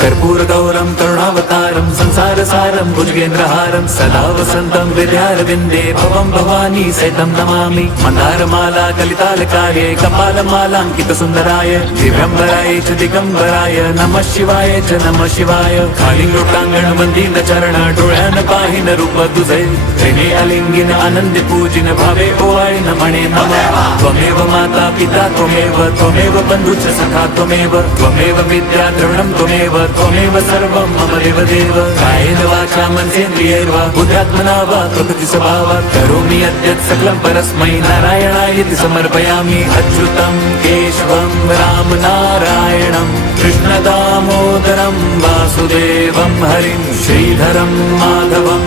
कर्पूरगौरं करुणावतारं संसारसारं भुजगेन्द्रहारं सदा वसन्तं हृदयारविन्दे भवं भवानी सहितं नमामि। मन्दारमाला कलितालकार्ये कपालमालाङ्कितसुन्दराय दिव्यम्बराय च दिगम्बराय नमः शिवाय च नमः शिवाय। कालिंगोटांगण वंदीन चरण डोळ्यान पाहिन रूप तुझे प्रेमे अलिंगिन आनंदी पूजिन भावे ओवाळीन म्हणे नमः। त्वमेव माता पिता त्वमेव बंधुच सखा त्वमेव विद्या द्रविणं त्वमेव सर्वं मम देवदेव। कायेन वाचा मनसेन्द्रियैर्वा बुद्ध्यात्मना वा प्रकृति स्वभावात् करोमि यद्यत् सकलं परस्मै नारायणायति समर्पयामि। अच्युतं केशवं राम नारायणं कृष्णदामोदरं वासुदेवं हरिं श्रीधरं माधवं